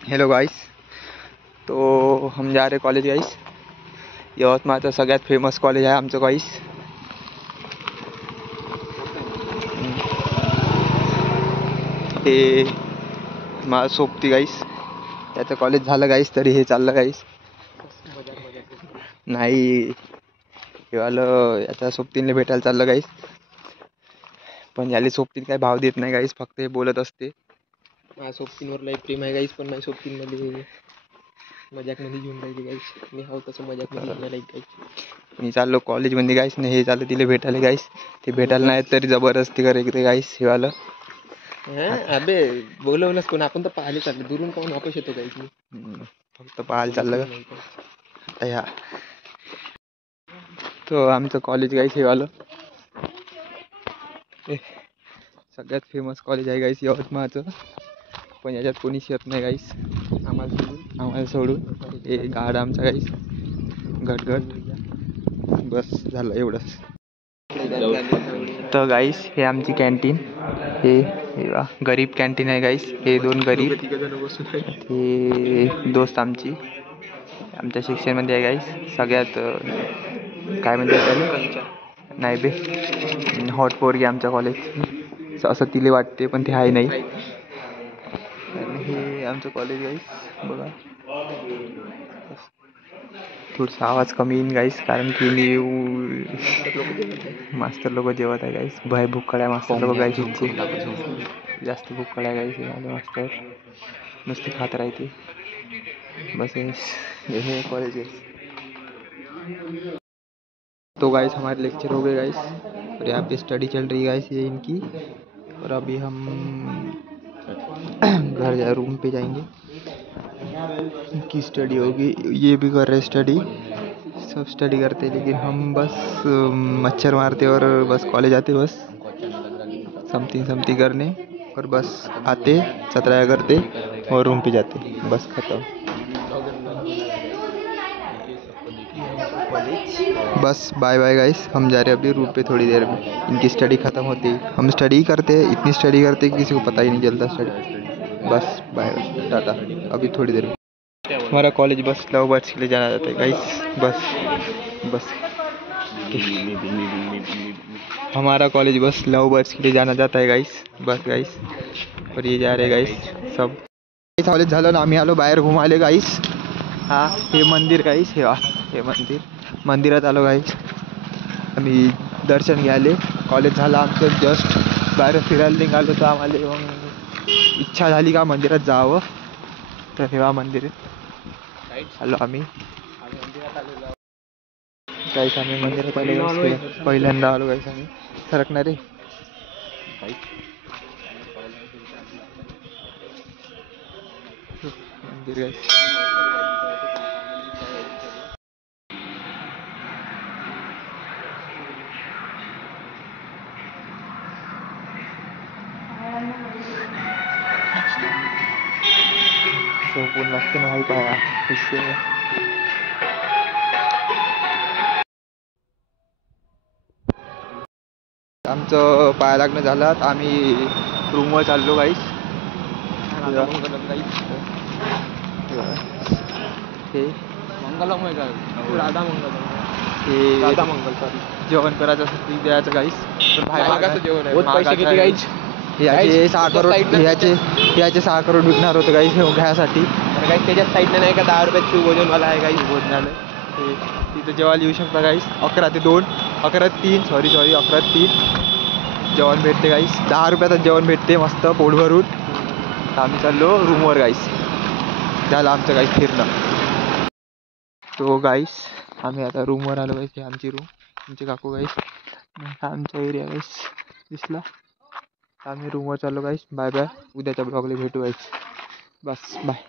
Hello guys. तो हम जा रहे कॉलेज गाइस। यवतमाळचं सगळ्यात फेमस कॉलेज आहे आमचं गाइस। हे मला सोबती गाइस, त्याचं कॉलेज झालं गाइस तरी हे चाललं गाइस। नाही हे वालं याच्या सोबतीने भेटायला चाललं गाइस, पण याले सोबतीने काही भाव देत नाही गाइस, फक्त हे बोलत असते। माझ्या सोबतींवर लई प्रेम आहे गाईस, पण माझ्या सोबतींमध्ये मजाक मध्ये घेऊन राहिली गाईस। मी हाव तसं मजाक मध्ये घेऊन राहिली गाईस। मी चाललो कॉलेजमध्ये गाइस, नाही हे चाललं तिला भेटायला गाइस। ते भेटायला नाही तरी जबरदस्ती करे गाइस हे वालं। अबे बोलवलंच कोण, आपण तर पाहायला चाललो, दुरून पाहून वापस येतो गाईस मी। फक्त पाहायला चाललं का या। तो आमचं कॉलेज गाइस हे वालं सगळ्यात फेमस कॉलेज आहे गाइस यवतमाळचं, पण याच्यात कोणीच येत नाही गाइस आम्हाला सोडून। हे गाड आमचा गाइस घटघट, बस झालं एवढंच। तर गाइस हे आमची कॅन्टीन, हे गरीब कॅन्टीन आहे गाइस। हे दोन गरीब, हे दोस्त आमची आमच्या शिक्षणमध्ये आहे गाइस। सगळ्यात काय म्हणते नाही बे हॉट पोरगी आमच्या कॉलेज असं तिला वाटते, पण ते आहे नाही। आणि हे आमचं कॉलेज गाइस बघा। थोडासा आवाज कमी येईन गाइस, कारण की मास्तर लोक जेवत आहे गाइस। बाय भूक आहे मास्तर लोक गाइस, जास्त भूक आहे गाइस। मास्तर नुसते खात राहते बस। ये कॉलेज है। तो गाइस हमारे लेक्चर हो गए गाइस, और यहाँ पे स्टडी चल रही है गाइस ये इनकी। और अभी हम घर रूम पे जाएंगे, इनकी स्टडी होगी, ये भी कर रहे स्टडी, सब स्टडी करते, लेकिन हम बस मच्छर मारते और बस कॉलेज आते, बस समथिंग करने, और बस आते सतराया करते और रूम पे जाते, बस खत्म। बस बाय बाय गाइस, हम जा रहे हैं अभी रूम पे थोड़ी देर में। इनकी स्टडी ख़त्म होती है, हम स्टडी करते हैं, इतनी स्टडी करते हैं कि किसी को पता ही नहीं चलता स्टडी। बस बाय टाटा, अभी थोड़ी देर में हमारा कॉलेज बस लव बर्ड्स के लिए जाना जाता है गाइस। बस हमारा कॉलेज बस लव बर्ड्स के लिए जाना जाता है गाइस, बस गाइस। और ये जा रहे गाइस सब। कॉलेज झालं ना, आम्ही आलो बाहेर घुमाले गाइस। हा हे मंदिर गाइस, हे मंदिरात आलो गाइस आम्ही दर्शन घ्यायले। कॉलेज झालं आमचं, जस्ट बाहेर फिरायला निघालो, तर आम्हाला मग इच्छा झाली का मंदिरात जावं, तर हेवा मंदिर आलो आम्ही गाइस। आम्ही मंदिरात आलो, पहिल्यांदा आलो गाइस आम्ही। सरकणार रे मंदिर गाइस। झोपून लागते नाही पाया आमचं पाया लागणं झालं, आम्ही रूमवर चाललो गाईस। हे मंगलम आहे का राधा मंगल, हे राधा मंगल सॉरी, जेवण करायचं असं द्यायचं गाईस, पण महागाचं जेवण आहे, महागाचं पैसे किती गाईच? याचे 6 करोड, याचे 6 करोड विकणार होतं गाईस घ्यायसाठी। काही त्याच्यात साईडनं नाही का 10 रुपयात शिव भोजनवाला आहे गाईस, भोजनालय हे तिथं जेवायला येऊ शकता गाईस। 11 ते 2, 11 ते 3 सॉरी 11 ते 3 जेवण भेटते गाईस। 10 रुपयातच जेवण भेटते मस्त पोट भरून। आम्ही चाललो रूमवर गाईस, झालं आमचं गाईस फिरणं। तो गाईस आम्ही आता रूमवर आलो गाईस, ही आमची रूम, आमचे काकू गाईस, आमचा एरिया गाईस दिसला। आम्ही रूमवर चाललो गाईस, बाय बाय, उद्याच्या ब्लॉगला भेटू गाईस, बस बाय।